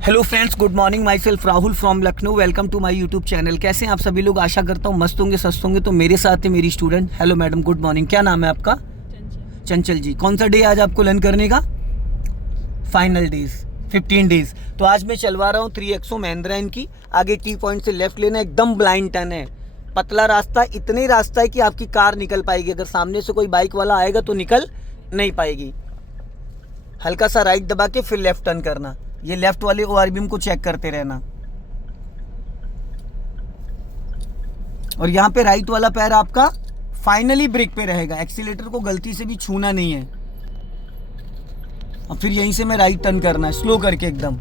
Hello friends, good morning. Myself Rahul from Lucknow. Welcome to my YouTube channel. कैसे हैं आप सभी लोग? आशा करता हूँ मस्त होंगे, स्वस्थ होंगे। तो मेरे साथ है मेरी student. Hello madam, good morning. क्या नाम है आपका? चंचल जी। कौन सा डे आज आपको लर्न करने का? Final days, 15 days. तो आज मैं चलवा रहा हूँ 3XO महिंद्रा इनकी। आगे टी पॉइंट से लेफ्ट लेना, एकदम ब्लाइंड टर्न है, पतला रास्ता। इतनी रास्ता है कि आपकी कार निकल पाएगी। अगर सामने से कोई बाइक वाला आएगा तो निकल नहीं पाएगी। हल्का सा राइट दबा के फिर लेफ्ट टर्न करना। ये लेफ्ट वाले ORBM को चेक करते रहना। और यहाँ पे राइट वाला पैर आपका फाइनली ब्रेक पे रहेगा। एक्सीलेटर को गलती से भी छूना नहीं है। और फिर यहीं से मैं राइट टर्न करना है, स्लो करके एकदम।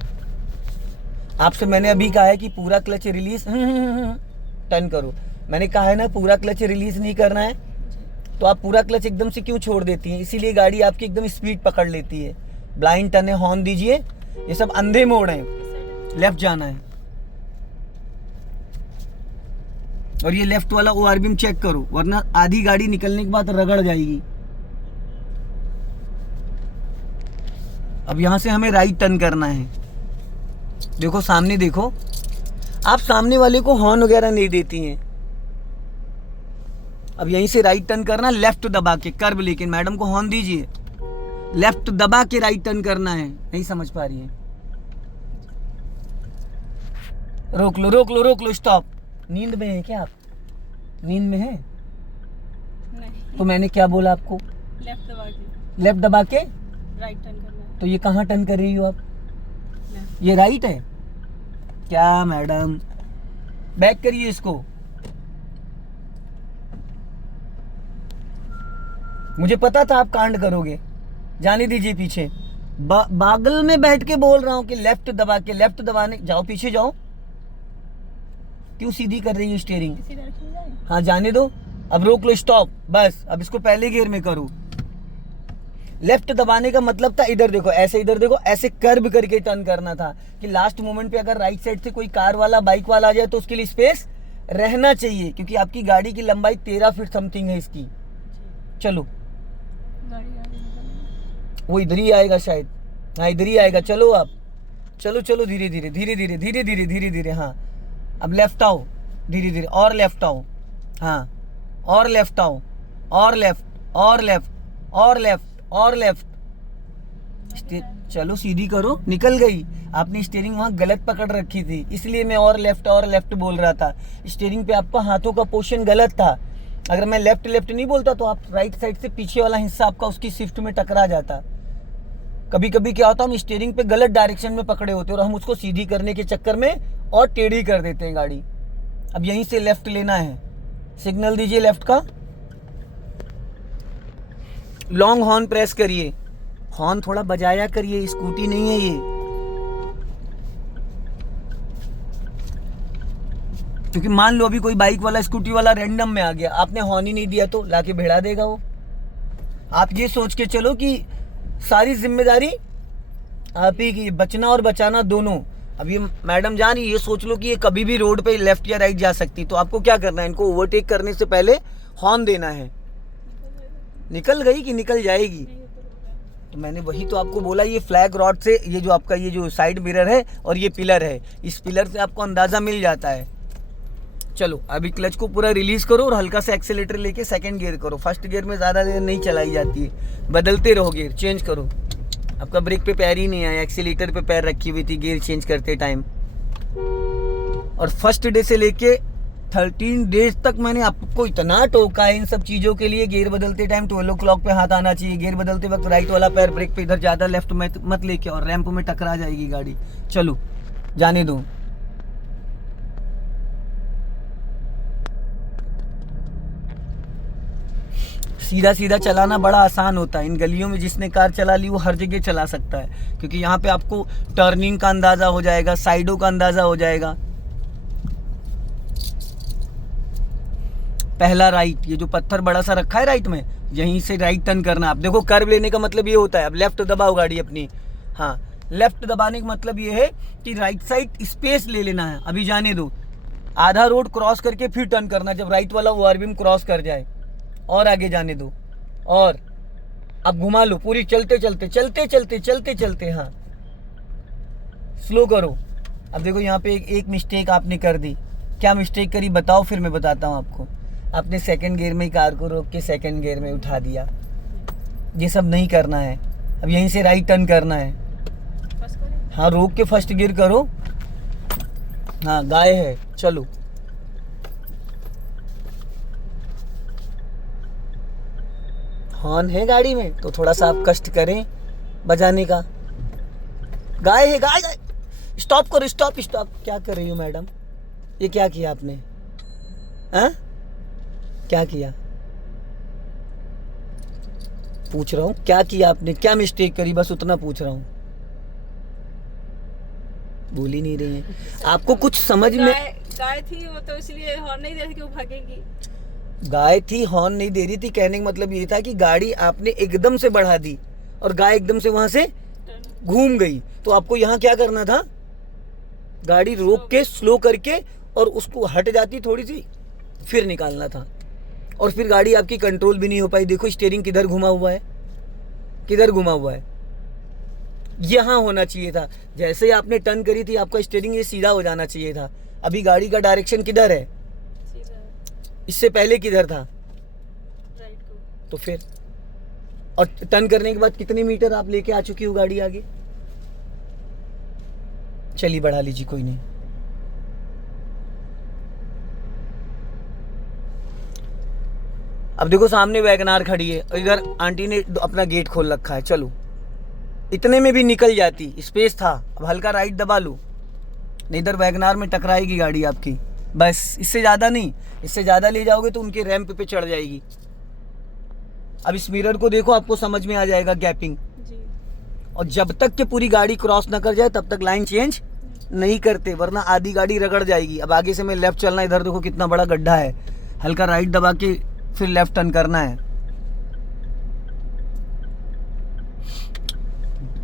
आपसे मैंने अभी कहा है कि पूरा क्लच रिलीज टर्न करो। मैंने कहा है ना पूरा क्लच रिलीज नहीं करना है, तो आप पूरा क्लच एकदम से क्यों छोड़ देती हैं? इसीलिए गाड़ी आपकी एकदम स्पीड पकड़ लेती है। ब्लाइंड टर्न है, हॉर्न दीजिए। ये सब अंधे मोड़ हैं, लेफ्ट जाना है। और ये लेफ्ट वाला ORBM चेक करो, वरना आधी गाड़ी निकलने के बाद रगड़ जाएगी। अब यहां से हमें राइट टर्न करना है। देखो सामने देखो, आप सामने वाले को हॉर्न वगैरह नहीं देती हैं। अब यहीं से राइट टर्न करना, लेफ्ट दबा के कर्व लेके। मैडम को हॉर्न दीजिए। लेफ्ट दबा के राइट टर्न करना है। नहीं समझ पा रही है? रोक लो रोक लो रोक लो, स्टॉप। नींद में है क्या आप? नींद में है? नहीं। तो मैंने क्या बोला आपको? लेफ्ट दबा के राइट टर्न करना है। तो ये कहाँ टर्न कर रही हो आप? लेफ्ट। ये राइट है क्या मैडम? बैक करिए इसको। मुझे पता था आप कांड करोगे। जाने दीजिए पीछे। बागल में बैठ के बोल रहा हूं कि लेफ्ट दबा के, लेफ्ट दबाने। जाओ पीछे जाओ। क्यों सीधी कर रही हो स्टीयरिंग? इसी डायरेक्शन में जाए। हाँ जाने दो। अब रोक लो, स्टॉप। बस अब इसको पहले गियर में करो। लेफ्ट दबाने का मतलब था इधर देखो, ऐसे, इधर देखो, ऐसे कर्व करके टर्न करना था कि लास्ट मोमेंट पे अगर राइट साइड से कोई कार वाला, बाइक वाला आ जाए तो उसके लिए स्पेस रहना चाहिए, क्योंकि आपकी गाड़ी की लंबाई 13 फीट समथिंग है इसकी। चलो, वो इधर ही आएगा शायद। हाँ इधर ही आएगा। चलो आप, चलो चलो, धीरे धीरे धीरे धीरे धीरे धीरे धीरे धीरे। हाँ अब लेफ्ट आओ, धीरे धीरे। और लेफ्ट आओ। हाँ और लेफ्ट आओ, और लेफ्ट, और लेफ्ट, और लेफ्ट, और लेफ्ट। चलो सीधी करो। निकल गई। आपने स्टीयरिंग वहां गलत पकड़ रखी थी, इसलिए मैं और लेफ्ट बोल रहा था। स्टीयरिंग पे आपका हाथों का पोर्शन गलत था। अगर मैं लेफ्ट नहीं बोलता तो आप राइट साइड से पीछे वाला हिस्सा आपका उसकी शिफ्ट में टकरा जाता। कभी कभी क्या होता है, हम स्टीयरिंग पे गलत डायरेक्शन में पकड़े होते हैं और हम उसको सीधी करने के चक्कर में और टेढ़ी कर देते हैं गाड़ी। अब यहीं से लेफ्ट लेना है। सिग्नल दीजिए लेफ्ट का। लॉन्ग हॉर्न प्रेस करिए। हॉर्न थोड़ा बजाया करिए, स्कूटी नहीं है ये। क्योंकि मान लो अभी कोई बाइक वाला, स्कूटी वाला रैंडम में आ गया, आपने हॉर्न ही नहीं दिया तो लाके भिड़ा देगा वो। आप ये सोच के चलो कि सारी जिम्मेदारी आप ही की, बचना और बचाना दोनों। अब ये मैडम जान रही, ये सोच लो कि ये कभी भी रोड पे लेफ्ट या राइट जा सकती, तो आपको क्या करना है? इनको ओवरटेक करने से पहले हॉर्न देना है। निकल गई कि निकल जाएगी? तो मैंने वही तो आपको बोला, ये फ्लैग रॉड से, ये जो आपका ये जो साइड मिरर है और ये पिलर है, इस पिलर से आपको अंदाजा मिल जाता है। चलो अभी क्लच को पूरा रिलीज करो और हल्का सा एक्सेलेटर लेके सेकंड गियर करो। फर्स्ट गियर में ज़्यादा देर नहीं चलाई जाती है, बदलते रहो गियर, चेंज करो। आपका ब्रेक पे पैर ही नहीं आया, एक्सीलेटर पे पैर रखी हुई थी गियर चेंज करते टाइम। और फर्स्ट डे से लेके 13 डेज तक मैंने आपको इतना टोका है इन सब चीज़ों के लिए। गियर बदलते टाइम 12 o'clock पे हाथ आना चाहिए। गियर बदलते वक्त राइट वाला पैर ब्रेक पे इधर ज़्यादा लेफ्ट में मत लेके, और रैंप में टकरा जाएगी गाड़ी। चलो जाने दो। सीधा सीधा चलाना बड़ा आसान होता है। इन गलियों में जिसने कार चला ली वो हर जगह चला सकता है, क्योंकि यहाँ पे आपको टर्निंग का अंदाज़ा हो जाएगा, साइडों का अंदाज़ा हो जाएगा। पहला राइट, ये जो पत्थर बड़ा सा रखा है राइट में, यहीं से राइट टर्न करना। आप देखो कर्व लेने का मतलब ये होता है। अब लेफ्ट दबाओ गाड़ी अपनी। हाँ लेफ्ट दबाने का मतलब ये है कि राइट साइड स्पेस ले लेना है। अभी जाने दो। आधा रोड क्रॉस करके फिर टर्न करना जब राइट वाला ORBM क्रॉस कर जाए, और आगे जाने दो। और अब घुमा लो पूरी, चलते चलते चलते चलते चलते चलते। हाँ स्लो करो। अब देखो यहाँ पे एक मिस्टेक आपने कर दी। क्या मिस्टेक करी बताओ, फिर मैं बताता हूँ आपको। आपने सेकंड गियर में ही कार को रोक के सेकंड गियर में उठा दिया। ये सब नहीं करना है। अब यहीं से राइट टर्न करना है। बस करें। हाँ, रोक के फर्स्ट गियर करो। हाँ, गाय है, चलो। हॉर्न है गाड़ी में तो थोड़ा सा आप कष्ट करें बजाने का। गाय है, गाय गाय। स्टॉप करो, स्टॉप स्टॉप। क्या कर रही हो मैडम? ये क्या किया आपने? हाँ, क्या किया? पूछ रहा हूँ क्या किया आपने, क्या मिस्टेक करी, बस उतना पूछ रहा हूँ। बोल ही नहीं रही है। आपको कुछ समझ में? गाय थी वो, तो इसलिए हॉर्न नहीं दे रही कि वो भागेगी। गाय थी, हॉर्न नहीं दे रही थी, कहने का मतलब ये था कि गाड़ी आपने एकदम से बढ़ा दी और गाय एकदम से वहां से घूम गई। तो आपको यहाँ क्या करना था? गाड़ी रोक के स्लो करके और उसको हट जाती थोड़ी सी, फिर निकालना था। और फिर गाड़ी आपकी कंट्रोल भी नहीं हो पाई। देखो स्टीयरिंग किधर घुमा हुआ है, किधर घुमा हुआ है। यहाँ होना चाहिए था। जैसे ही आपने टर्न करी थी आपका स्टीयरिंग ये सीधा हो जाना चाहिए था। अभी गाड़ी का डायरेक्शन किधर है? इससे पहले किधर था? राइट को। तो फिर और टर्न करने के बाद कितने मीटर आप लेके आ चुकी हो गाड़ी आगे? चलिए बढ़ा लीजिए, कोई नहीं। अब देखो सामने वैगनार खड़ी है और इधर आंटी ने अपना गेट खोल रखा है। चलो, इतने में भी निकल जाती, स्पेस था। अब हल्का राइट दबा लो, नहीं इधर वैगनार में टकराएगी गाड़ी आपकी। बस, इससे ज़्यादा नहीं। इससे ज़्यादा ले जाओगे तो उनके रैंप पे चढ़ जाएगी। अब इस मिरर को देखो, आपको समझ में आ जाएगा गैपिंग। जी। और जब तक कि पूरी गाड़ी क्रॉस ना कर जाए तब तक लाइन चेंज नहीं करते, वरना आधी गाड़ी रगड़ जाएगी। अब आगे से मैं लेफ्ट चलना, इधर देखो कितना बड़ा गड्ढा है। हल्का राइट दबा के फिर लेफ्ट टर्न करना है।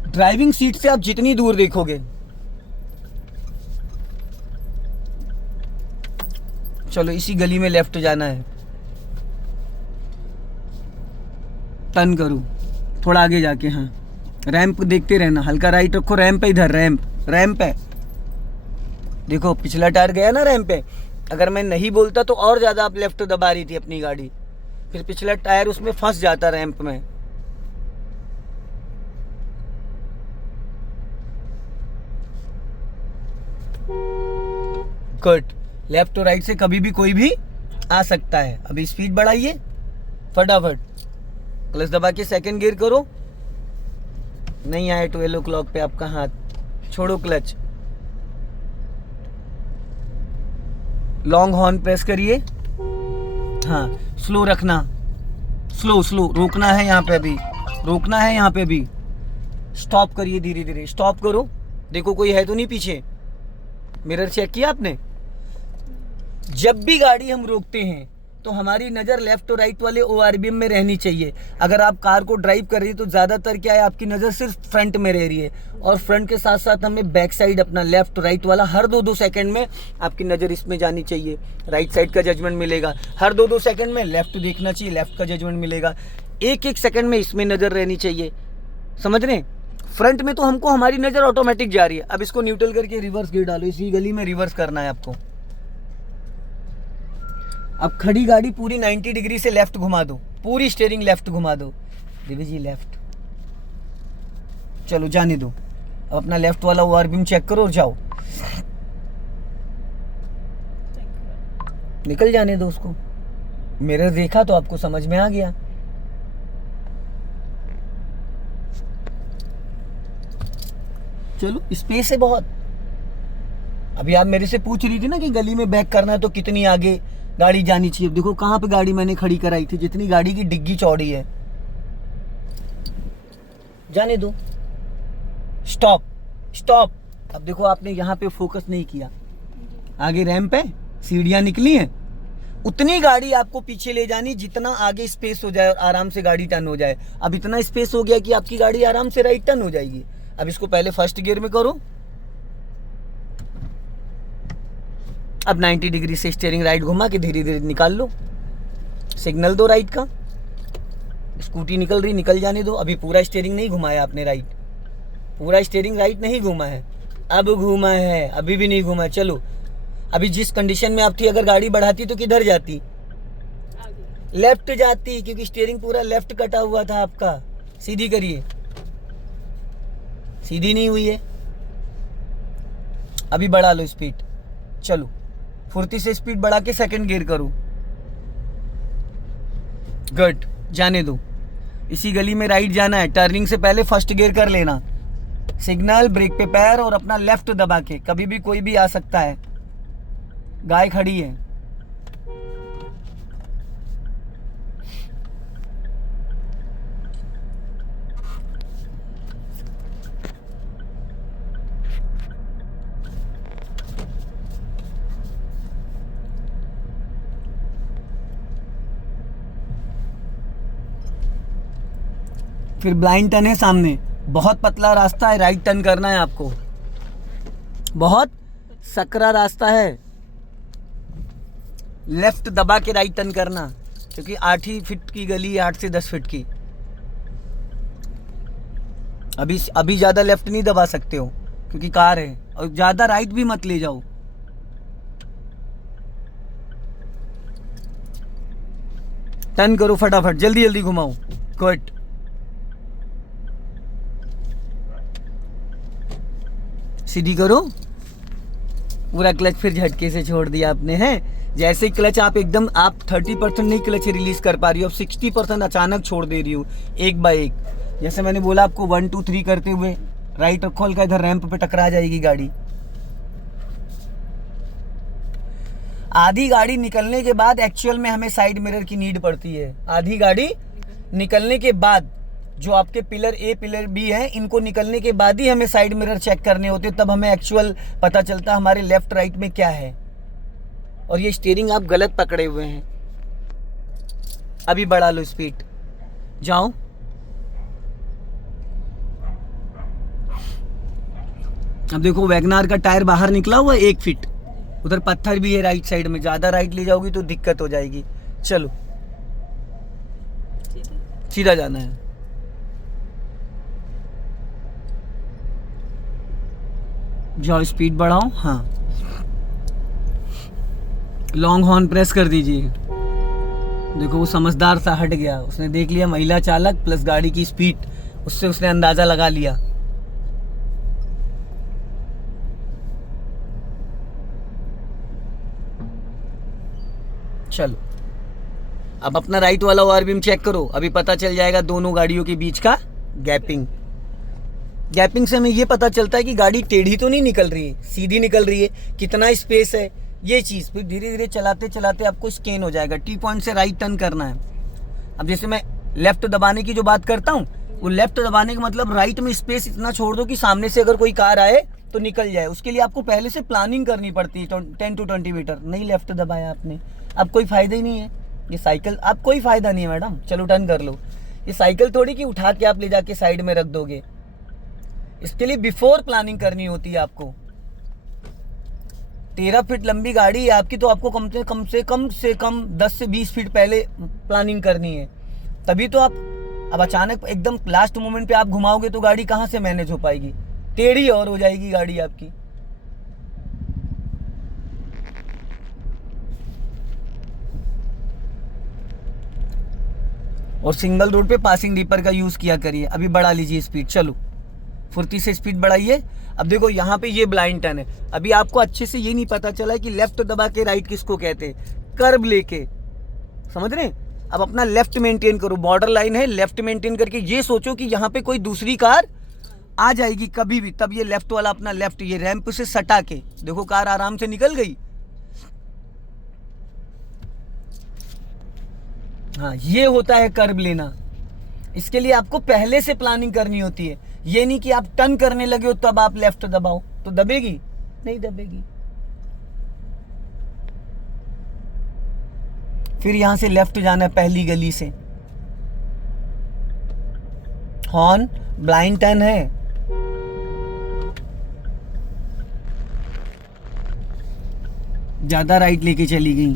ड्राइविंग सीट से आप जितनी दूर देखोगे, चलो इसी गली में लेफ्ट जाना है। टर्न करो थोड़ा आगे जाके। हाँ, रैंप देखते रहना, हल्का राइट रखो। रैंप है इधर, रैंप है। देखो पिछला टायर गया ना रैंप पे। अगर मैं नहीं बोलता तो और ज़्यादा आप लेफ्ट दबा रही थी अपनी गाड़ी, फिर पिछला टायर उसमें फंस जाता रैंप में। गुड। लेफ्ट और राइट से कभी भी कोई भी आ सकता है। अभी स्पीड बढ़ाइए फटाफट। क्लच दबा के सेकंड गियर करो। नहीं आए 12 o'clock पे आपका हाथ, छोड़ो क्लच। लॉन्ग हॉर्न प्रेस करिए। हाँ, स्लो रखना, स्लो रोकना है यहाँ पे, अभी रोकना है यहाँ पे भी। स्टॉप करिए, धीरे धीरे स्टॉप करो। देखो कोई है तो नहीं पीछे। मिरर चेक किया आपने? जब भी गाड़ी हम रोकते हैं तो हमारी नज़र लेफ्ट और राइट वाले ORBM में रहनी चाहिए। अगर आप कार को ड्राइव कर रही है तो ज़्यादातर क्या है, आपकी नज़र सिर्फ फ्रंट में रह रही है, और फ्रंट के साथ साथ हमें बैक साइड अपना लेफ्ट राइट वाला हर 2-2 सेकंड में आपकी नज़र इसमें जानी चाहिए। राइट साइड का जजमेंट मिलेगा। हर 2-2 सेकंड में लेफ्ट देखना चाहिए, लेफ्ट का जजमेंट मिलेगा। 1-1 सेकंड में इसमें नज़र रहनी चाहिए। समझ रहे? फ्रंट में तो हमको हमारी नज़र ऑटोमेटिक जा रही है। अब इसको न्यूट्रल करके रिवर्स गियर डालो। इसी गली में रिवर्स करना है आपको। अब खड़ी गाड़ी पूरी 90 डिग्री से लेफ्ट घुमा दो, पूरी स्टीयरिंग लेफ्ट घुमा दो। दिव्य जी लेफ्ट, चलो जाने दो। अब अपना लेफ्ट वाला ORBM चेक करो और जाओ। निकल जाने दो उसको। मिरर देखा तो आपको समझ में आ गया। चलो, स्पेस है बहुत। अभी आप मेरे से पूछ रही थी ना कि गली में बैक करना है तो कितनी आगे गाड़ी जानी चाहिए। देखो कहाँ पे गाड़ी मैंने खड़ी कराई थी, जितनी गाड़ी की डिग्गी चौड़ी है। जाने दो। Stop stop. अब देखो आपने यहाँ पे फोकस नहीं किया। आगे रैंप है, सीढ़ियाँ निकली हैं, उतनी गाड़ी आपको पीछे ले जानी जितना आगे स्पेस हो जाए और आराम से गाड़ी टर्न हो जाए। अब इतना स्पेस हो गया कि आपकी गाड़ी आराम से राइट टर्न हो जाएगी। अब इसको पहले फर्स्ट गियर में करो। अब 90 डिग्री से स्टीयरिंग राइट घुमा के धीरे धीरे निकाल लो। सिग्नल दो राइट का। स्कूटी निकल रही, निकल जाने दो। अभी पूरा स्टीयरिंग नहीं घुमाया आपने राइट, पूरा स्टीयरिंग राइट नहीं घुमा है। अब घूमा है, अभी भी नहीं घूमा। चलो, अभी जिस कंडीशन में आप थी, अगर गाड़ी बढ़ाती तो किधर जाती? आगे। लेफ्ट जाती, क्योंकि स्टीयरिंग पूरा लेफ्ट कटा हुआ था आपका। सीधी करिए, सीधी नहीं हुई है। अभी बढ़ा लो स्पीड। चलो, फुर्ती से स्पीड बढ़ा के सेकंड गियर करो। गुड, जाने दो। इसी गली में राइट जाना है, टर्निंग से पहले फर्स्ट गियर कर लेना। सिग्नल, ब्रेक पे पैर और अपना लेफ्ट दबा के। कभी भी कोई भी आ सकता है, गाय खड़ी है। फिर ब्लाइंड टर्न है सामने, बहुत पतला रास्ता है, राइट टर्न करना है आपको। बहुत सकरा रास्ता है, लेफ्ट दबा के राइट टर्न करना, क्योंकि 8 ही फीट की गली है, 8 से 10 फीट की। अभी ज़्यादा लेफ्ट नहीं दबा सकते हो क्योंकि कार है, और ज़्यादा राइट भी मत ले जाओ। टर्न करो फटाफट, जल्दी जल्दी घुमाओ। गुड, सीधी करो। पूरा क्लच फिर झटके से छोड़ दिया आपने, हैं? जैसे क्लच आप एकदम, आप 30% नहीं क्लच रिलीज कर पा रही हो, अब 60% अचानक छोड़ दे रही हो, एक बाय एक। जैसे मैंने बोला आपको 1 2 3 करते हुए राइट खोल का, इधर रैंप पे टकरा जाएगी गाड़ी। आधी गाड़ी निकलने के बाद एक्चुअल में हमें साइड मिरर की नीड पड़ती है। आधी गाड़ी निकलने के बाद, जो आपके पिलर ए पिलर बी हैं, इनको निकलने के बाद ही हमें साइड मिरर चेक करने होते, तब हमें एक्चुअल पता चलता हमारे लेफ्ट राइट में क्या है। और ये स्टीयरिंग आप गलत पकड़े हुए हैं। अभी बढ़ा लो स्पीड, जाओ। अब देखो वैगनार का टायर बाहर निकला हुआ 1 फीट, उधर पत्थर भी है राइट साइड में, ज्यादा राइट ले जाओगी तो दिक्कत हो जाएगी। चलो, सीधा जाना है। जाओ, स्पीड बढ़ाओ। हाँ, लॉन्ग हॉर्न प्रेस कर दीजिए। देखो वो समझदार सा हट गया, उसने देख लिया महिला चालक प्लस गाड़ी की स्पीड, उससे उसने अंदाजा लगा लिया। चलो, अब अपना राइट वाला ओआरबीएम चेक करो। अभी पता चल जाएगा दोनों गाड़ियों के बीच का गैपिंग। गैपिंग से हमें ये पता चलता है कि गाड़ी टेढ़ी तो नहीं निकल रही है, सीधी निकल रही है, कितना स्पेस है, ये चीज़। फिर धीरे धीरे चलाते चलाते आपको स्कैन हो जाएगा। टी पॉइंट से राइट टर्न करना है। अब जैसे मैं लेफ्ट दबाने की जो बात करता हूँ, वो लेफ्ट दबाने का मतलब राइट में स्पेस इतना छोड़ दो कि सामने से अगर कोई कार आए तो निकल जाए। उसके लिए आपको पहले से प्लानिंग करनी पड़ती है। 10 to 20 मीटर नहीं लेफ्ट दबाया आपने, अब कोई फायदा ही नहीं है। ये साइकिल, अब कोई फायदा नहीं है मैडम। चलो टर्न कर लो। ये साइकिल थोड़ी कि उठा के आप ले जाके साइड में रख दोगे, इसके लिए बिफोर प्लानिंग करनी होती है आपको। 13 फीट लंबी गाड़ी है आपकी, तो आपको कम से कम 10 से 20 फीट पहले प्लानिंग करनी है, तभी तो आप। अब अचानक एकदम लास्ट मोमेंट पे आप घुमाओगे तो गाड़ी कहाँ से मैनेज हो पाएगी, टेढ़ी और हो जाएगी गाड़ी आपकी। और सिंगल रोड पे पासिंग डीपर का यूज किया करिए। अभी बढ़ा लीजिए स्पीड, चलो फुर्ती से स्पीड बढ़ाइए। अब देखो यहाँ पे ये ब्लाइंड टर्न है, अभी आपको अच्छे से ये नहीं पता चला कि लेफ्ट दबा के राइट किसको कहते हैं, कर्व लेके, समझ रहे हैं। अब अपना लेफ्ट मेंटेन करो, बॉर्डर लाइन है, लेफ्ट मेंटेन करके ये सोचो कि यहाँ पे कोई दूसरी कार आ जाएगी कभी भी, तब ये लेफ्ट वाला अपना लेफ्ट, ये रैंप से सटा के देखो कार आराम से निकल गई। हाँ, ये होता है कर्व लेना। इसके लिए आपको पहले से प्लानिंग करनी होती है। ये नहीं कि आप टर्न करने लगे हो तब आप लेफ्ट दबाओ, तो दबेगी नहीं, दबेगी। फिर यहां से लेफ्ट जाना है पहली गली से। हॉर्न, ब्लाइंड टर्न है, ज्यादा राइट लेके चली गई।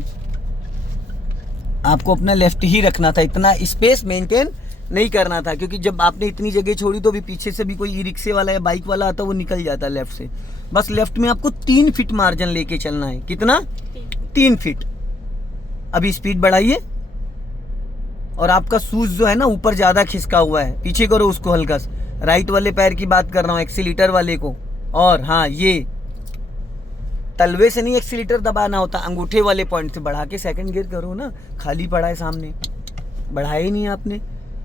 आपको अपना लेफ्ट ही रखना था, इतना स्पेस मेंटेन नहीं करना था, क्योंकि जब आपने इतनी जगह छोड़ी तो भी पीछे से भी कोई ई रिक्शे वाला या बाइक वाला आता वो निकल जाता लेफ्ट से। बस लेफ्ट में आपको 3 फीट मार्जिन लेके चलना है। कितना? 3 फीट। अभी स्पीड बढ़ाइए और आपका शूज जो है ना ऊपर ज्यादा खिसका हुआ है, पीछे करो उसको हल्का सा। राइट वाले पैर की बात कर रहा हूँ, एक्सीलीटर वाले को। और हाँ, ये तलवे से नहीं एक्सीलीटर दबाना होता, अंगूठे वाले पॉइंट से बढ़ा के सेकंड गियर करो ना। खाली पड़ा है सामने, बढ़ाया ही नहीं आपने।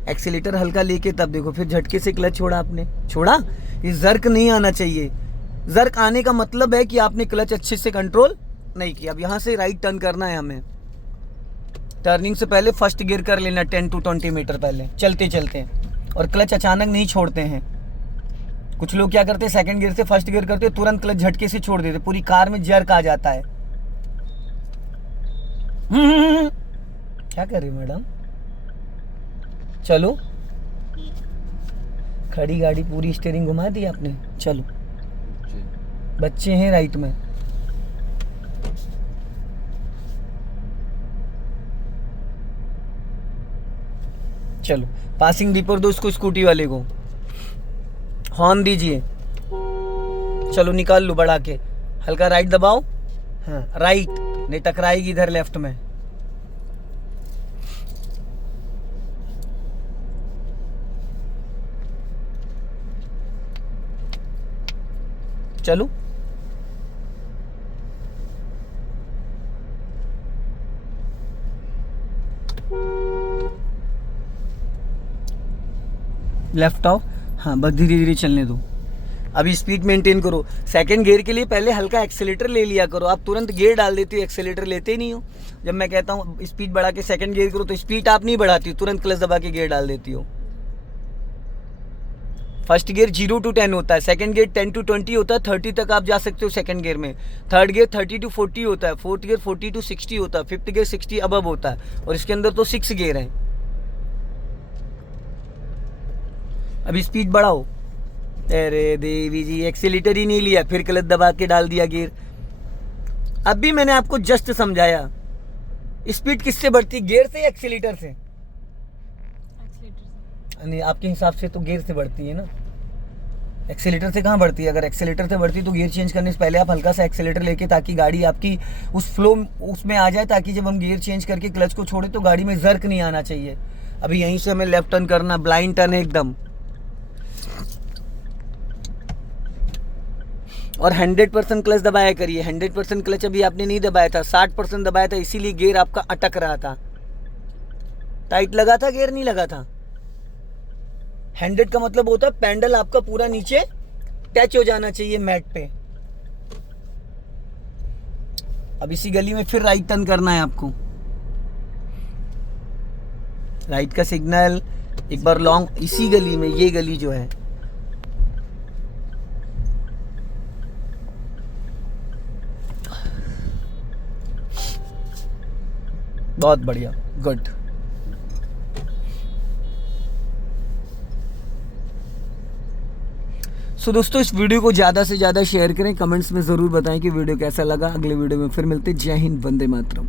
एक्सीलीटर हल्का लेके तब देखो, फिर झटके से क्लच छोड़ा आपने। छोड़ा, ये जर्क नहीं आना चाहिए। जर्क आने का मतलब है कि आपने क्लच अच्छे से कंट्रोल नहीं किया। अब यहाँ से राइट टर्न करना है हमें। टर्निंग से पहले फर्स्ट गियर कर लेना 10 to 20 मीटर पहले चलते चलते, और क्लच अचानक नहीं छोड़ते हैं। कुछ लोग क्या करते हैं, सेकंड गियर से फर्स्ट गियर करते हैं, तुरंत क्लच झटके से छोड़ देते, पूरी कार में जर्क आ जाता है। क्या कर रही हो मैडम? चलो, खड़ी गाड़ी पूरी स्टीयरिंग घुमा दी आपने। चलो, बच्चे हैं राइट में। चलो, पासिंग दीपर दो उसको, स्कूटी वाले को हॉर्न दीजिए। चलो, निकाल लो बढ़ा के, हल्का राइट दबाओ। हाँ, राइट नहीं टकराएगी इधर लेफ्ट में। चलो, लेफ्ट आओ। हाँ, बस धीरे धीरे चलने दो। अभी स्पीड मेंटेन करो। सेकंड गियर के लिए पहले हल्का एक्सेलेरेटर ले लिया करो। आप तुरंत गियर डाल देती हो, एक्सेलेरेटर लेते ही नहीं हो। जब मैं कहता हूँ स्पीड बढ़ा के सेकंड गियर करो तो स्पीड आप नहीं बढ़ाती हो, तुरंत क्लच दबा के गियर डाल देती हो। फर्स्ट गियर 0 to 10 होता है, सेकंड गियर 10 to 20 होता है, 30 तक आप जा सकते हो सेकंड गियर में। थर्ड गियर 30 to 40 होता है, फोर्थ गियर 40 to 60 होता है, फिफ्थ गियर 60 अबव होता है, और इसके अंदर तो 6 गियर हैं। अभी स्पीड बढ़ाओ। अरे देवी जी, एक्सीलेटर ही नहीं लिया, फिर क्लच दबा के डाल दिया गियर। अभी मैंने आपको जस्ट समझाया, स्पीड किससे बढ़ती है, गियर से या एक्सीलेटर से? नहीं, आपके हिसाब से तो गियर से बढ़ती है ना, एक्सीलेटर से कहाँ बढ़ती है? अगर एक्सीलेटर से बढ़ती तो गियर चेंज करने से पहले आप हल्का सा एक्सीलेटर लेके, ताकि गाड़ी आपकी उस फ्लो उसमें आ जाए, ताकि जब हम गियर चेंज करके क्लच को छोड़े तो गाड़ी में जर्क नहीं आना चाहिए। अभी यहीं से हमें लेफ्ट टर्न करना, ब्लाइंड टर्न है एकदम। और 100% क्लच दबाया करिए। 100% क्लच अभी आपने नहीं दबाया था, 60% दबाया था, इसीलिए गियर आपका अटक रहा था। टाइट लगा था, गियर नहीं लगा था। 100 का मतलब होता है पैडल आपका पूरा नीचे टच हो जाना चाहिए मैट पे। अब इसी गली में फिर राइट टर्न करना है आपको। राइट का सिग्नल एक बार लॉन्ग, इसी गली में, ये गली जो है। बहुत बढ़िया, गुड। सो दोस्तों, इस वीडियो को ज़्यादा से ज़्यादा शेयर करें, कमेंट्स में ज़रूर बताएं कि वीडियो कैसा लगा। अगले वीडियो में फिर मिलते हैं। जय हिंद, वंदे मातरम।